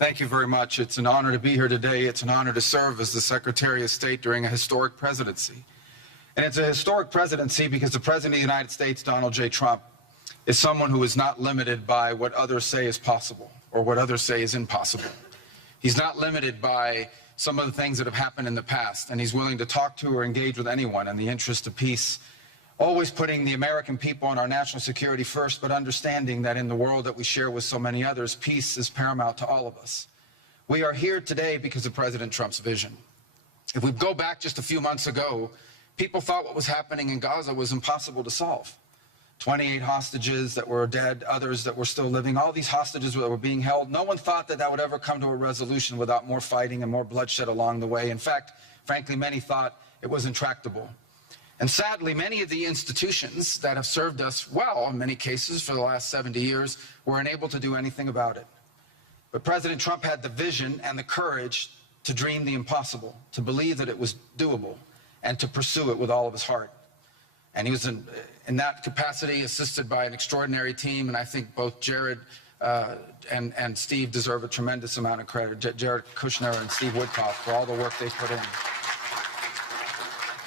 Thank you very much. It's an honor to be here today. It's an honor to serve as the Secretary of State during a historic presidency. And it's a historic presidency because the President of the United States, Donald J. Trump, is someone who is not limited by what others say is possible or what others say is impossible. He's not limited by some of the things that have happened in the past, and he's willing to talk to or engage with anyone in the interest of peace, always putting the American people and our national security first, but understanding that in the world that we share with so many others, peace is paramount to all of us. We are here today because of President Trump's vision. If we go back just a few months ago, people thought what was happening in Gaza was impossible to solve. 28 hostages that were dead, others that were still living, all these hostages that were being held. No one thought that that would ever come to a resolution without more fighting and more bloodshed along the way. In fact, frankly, many thought it was intractable. And sadly, many of the institutions that have served us well, in many cases, for the last 70 years, were unable to do anything about it. But President Trump had the vision and the courage to dream the impossible, to believe that it was doable, and to pursue it with all of his heart. And he was in that capacity assisted by an extraordinary team, and I think both Jared and Steve deserve a tremendous amount of credit, Jared Kushner and Steve Woodcock, for all the work they put in.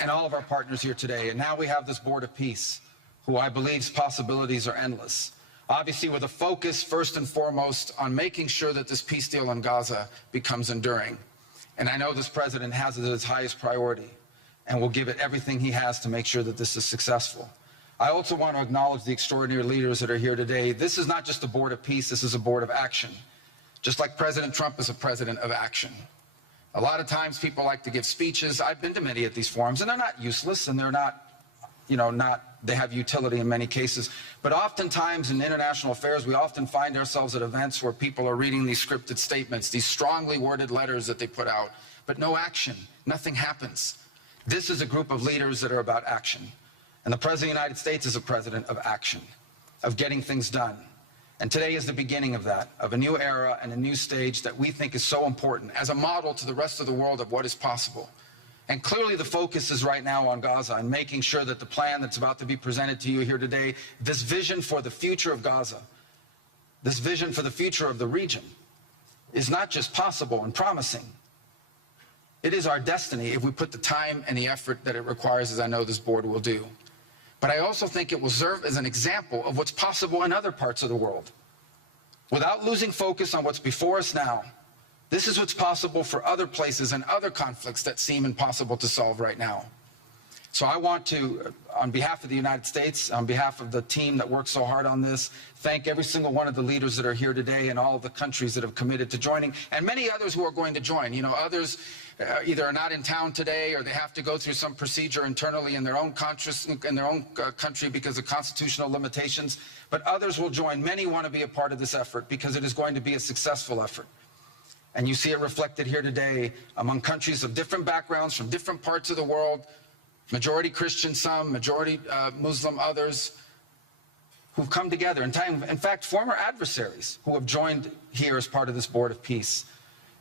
And all of our partners here today. And now we have this Board of Peace, who I believe's possibilities are endless. Obviously with a focus first and foremost on making sure that this peace deal in Gaza becomes enduring. And I know this president has it as his highest priority and will give it everything he has to make sure that this is successful. I also want to acknowledge the extraordinary leaders that are here today. This is not just a Board of Peace, this is a Board of Action. Just like President Trump is a president of action. A lot of times people like to give speeches. I've been to many of these forums, and they're not useless, and they're not, they have utility in many cases. But oftentimes in international affairs, we often find ourselves at events where people are reading these scripted statements, these strongly worded letters that they put out, but no action, nothing happens. This is a group of leaders that are about action. And the President of the United States is a president of action, of getting things done. And today is the beginning of that, of a new era and a new stage that we think is so important as a model to the rest of the world of what is possible. And clearly the focus is right now on Gaza and making sure that the plan that's about to be presented to you here today, this vision for the future of Gaza, this vision for the future of the region, is not just possible and promising. It is our destiny if we put the time and the effort that it requires, as I know this board will do. But I also think it will serve as an example of what's possible in other parts of the world. Without losing focus on what's before us now, this is what's possible for other places and other conflicts that seem impossible to solve right now. So I want to, on behalf of the United States, on behalf of the team that worked so hard on this, thank every single one of the leaders that are here today and all of the countries that have committed to joining, and many others who are going to join. Others either are not in town today or they have to go through some procedure internally in their own country because of constitutional limitations, but others will join. Many want to be a part of this effort because it is going to be a successful effort. And you see it reflected here today among countries of different backgrounds from different parts of the world, majority Christian some, majority Muslim others, who've come together. In fact, former adversaries who have joined here as part of this Board of Peace.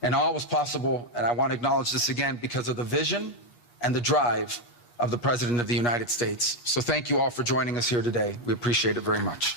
And all was possible, and I want to acknowledge this again, because of the vision and the drive of the President of the United States. So thank you all for joining us here today. We appreciate it very much.